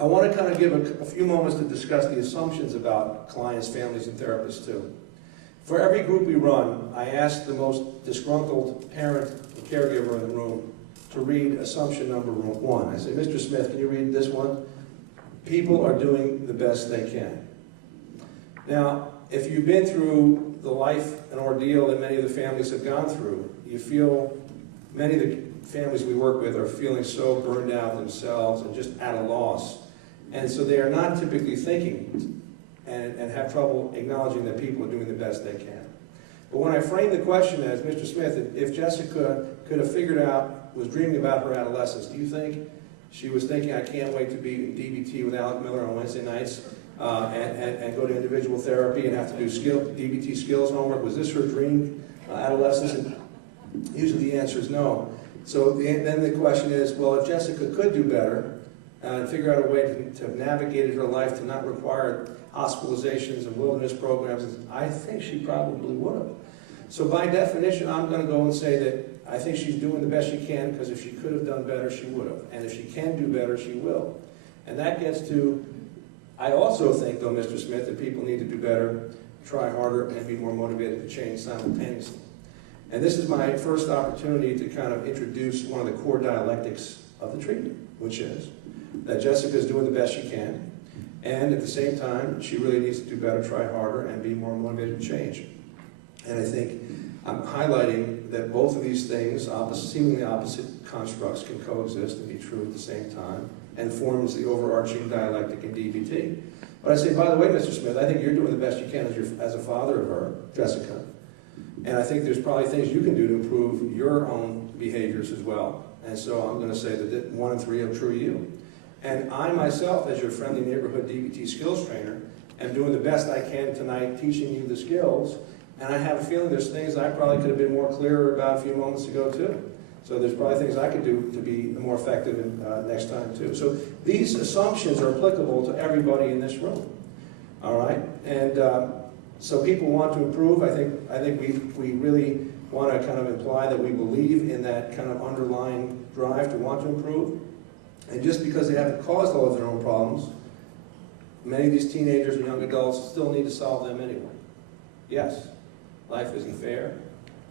I want to kind of give a few moments to discuss the assumptions about clients, families, and therapists too. For every group we run, I ask the most disgruntled parent or caregiver in the room to read assumption number 1. I say, Mr. Smith, can you read this one? People are doing the best they can. Now, if you've been through the life and ordeal that many of the families have gone through, you feel many of the families we work with are feeling so burned out themselves and just at a loss. And so they are not typically thinking and have trouble acknowledging that people are doing the best they can. But when I frame the question as, Mr. Smith, if Jessica could have figured out, was dreaming about her adolescence, do you think she was thinking, I can't wait to be in DBT with Alec Miller on Wednesday nights and go to individual therapy and have to do DBT skills homework? Was this her dream adolescence? And usually the answer is no. So then the question is, well, if Jessica could do better and figure out a way to have navigated her life to not require hospitalizations and wilderness programs, I think she probably would have. So by definition, I'm going to go and say that I think she's doing the best she can, because if she could have done better, she would have. And if she can do better, she will. And that gets to, I also think, though, Mr. Smith, that people need to do better, try harder, and be more motivated to change simultaneously. And this is my first opportunity to kind of introduce one of the core dialectics of the treatment, which is that Jessica is doing the best she can, and at the same time, she really needs to do better, try harder, and be more motivated to change. And I think I'm highlighting that both of these things, seemingly opposite constructs, can coexist and be true at the same time, and forms the overarching dialectic in DBT. But I say, by the way, Mr. Smith, I think you're doing the best you can as a father of her, Jessica. And I think there's probably things you can do to improve your own behaviors as well. And so I'm going to say that 1 and 3 are true of you. And I myself, as your friendly neighborhood DBT skills trainer, am doing the best I can tonight teaching you the skills. And I have a feeling there's things I probably could have been more clear about a few moments ago too. So there's probably things I could do to be more effective next time too. So these assumptions are applicable to everybody in this room. All right? And so people want to improve. I think we really want to kind of imply that we believe in that kind of underlying drive to want to improve. And just because they haven't caused all of their own problems, many of these teenagers and young adults still need to solve them anyway. Yes, life isn't fair.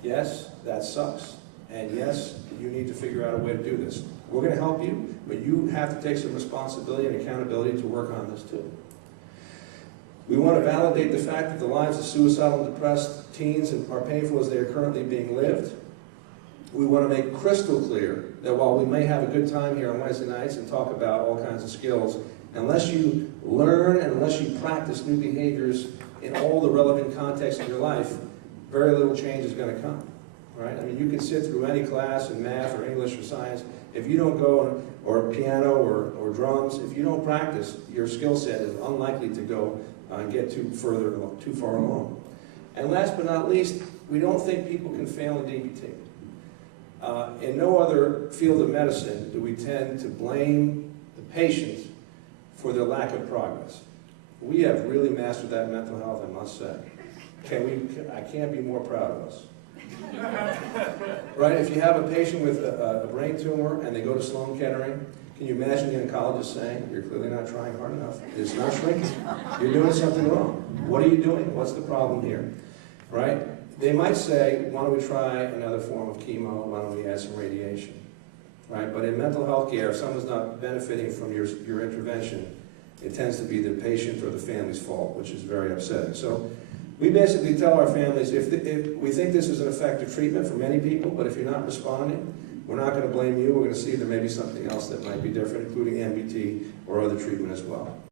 Yes, that sucks. And yes, you need to figure out a way to do this. We're going to help you, but you have to take some responsibility and accountability to work on this too. We want to validate the fact that the lives of suicidal and depressed teens are painful as they are currently being lived. We want to make crystal clear that while we may have a good time here on Wednesday nights and talk about all kinds of skills, unless you learn and unless you practice new behaviors in all the relevant contexts of your life, very little change is going to come. Right? I mean, you can sit through any class in math or English or science. If you don't go, or piano or drums, if you don't practice, your skill set is unlikely to go and get too far along. And last but not least, we don't think people can fail in DBT. In no other field of medicine do we tend to blame the patient for their lack of progress. We have really mastered that mental health, I must say. I can't be more proud of us. Right? If you have a patient with a brain tumor and they go to Sloan Kettering, can you imagine the oncologist saying, you're clearly not trying hard enough. It's not shrinking. You're doing something wrong. What are you doing? What's the problem here? Right? They might say, why don't we try another form of chemo? Why don't we add some radiation? Right? But in mental health care, if someone's not benefiting from your intervention, it tends to be the patient or the family's fault, which is very upsetting. So we basically tell our families, if we think this is an effective treatment for many people, but if you're not responding, we're not going to blame you. We're going to see there may be something else that might be different, including MBT or other treatment as well.